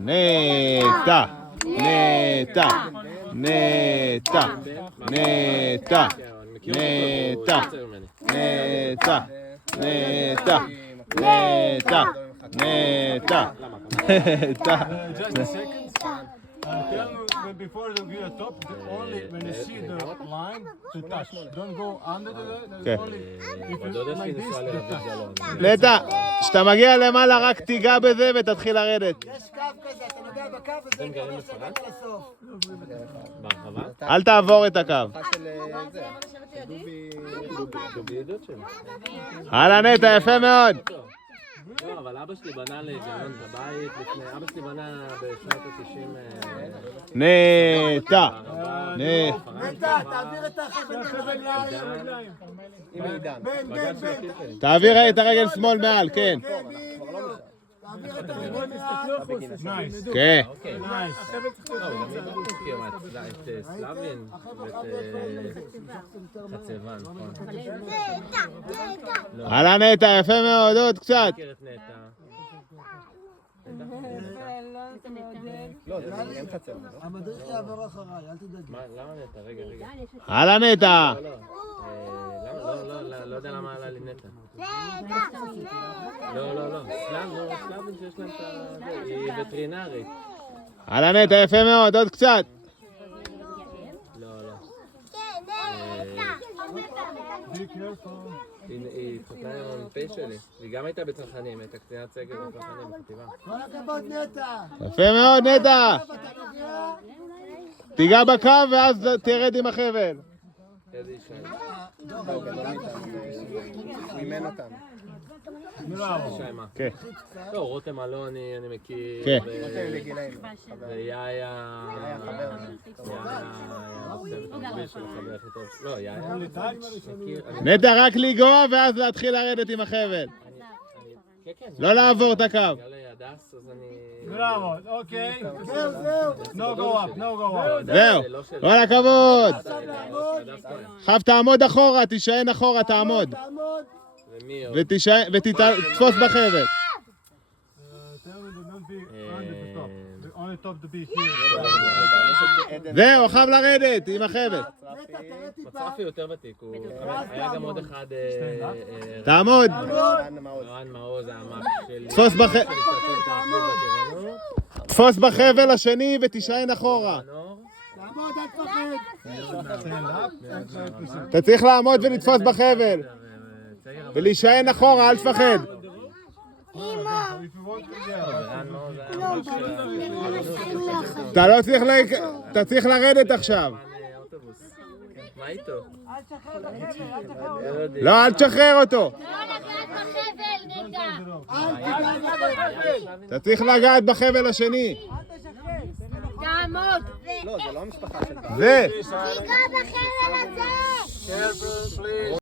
נטע, נטע, נטע, נטע, נטע, נטע, נטע, נטע, נטע, נטע. Just a second. Tell me before you get a top, only when you see the line to touch. Don't go under the only if you like this, the touch. נטע, כשאתה מגיע למעלה רק תיגע בזה ותתחיל לרדת. יש קו כזה, אתה נוגע בקו וזה מתקרב שבת על הסוף. אל תעבור את הקו. הלאה נטע, יפה מאוד. לא, אבל אבא שלי בנה לג'לון את הבית לפני, אבא שלי בנה בשנות ה-90. נטע, נטע, תעביר את החבל ברגליים. עם עידן. בן. תעביר את הרגל שמאל מעל, כן. תעביר את הרגל מעל. נייס. כן. נייס. את סלאבין ואת חצבן, נכון? הלאה נטע, יפה מאוד, עוד קצת. מכיר את נטע. לא, זה אין חצבן. המדריך יעבור אחריי, אל תדאג. למה נטע? רגע. הלאה נטע. לא יודע למה עלה לי נטע. לא. סלאבין שיש להם את זה, היא וטרינרית. הלאה נטע, יפה מאוד, עוד קצת. לא. Be careful. היא התחתנה עם הפה שלי. היא גם הייתה בצנחנים, הייתה קצינת סגל בצנחנים בחטיבה. כל הכבוד נטע. יפה מאוד נטע. אתה נוגע? תיגע בקו ואז תרד עם החבל. איזה אישה. הוא אימן אותם. שיימה. כן. לא, רותם אלוני, אני מכיר. כן. ויאיה... יאיה הצוות המוביל של החבר הכי טוב. לא, יאיה. מכיר. נטע, רק לגוע ואז להתחיל לרדת עם החבל. כן. לא לעבור את הקו. בגלל הדס, אז אני... בראבו, אוקיי. זהו. No go up, no go up. זהו, כל הכבוד. הדס כהן. חב תעמוד אחורה, תישען אחורה, תעמוד. תעמוד. ומי עוד? ותתפוס בחבל. Tell me to not be under the top. The only top to be here. זהו, חב לרדת עם החבל. נטע, תראה טיפה. מצרפי יותר ותיק, היה גם עוד אחד... תעמוד. רן מעוז, האמק שלי. תפוס תפוס בחבל השני ותישען אחורה. תעמוד, אל תפחד. אתה צריך לעמוד ולתפוס בחבל. ולהישען אחורה, אל תפחד. If you want to אתה לא צריך אתה צריך לרדת עכשיו. מה איתו? לא, אל תשחרר אותו. אתה צריך לגעת בחבל השני. תעמוד. לא, זה לא המשפחה של... זה. תיגע בחבל הזה.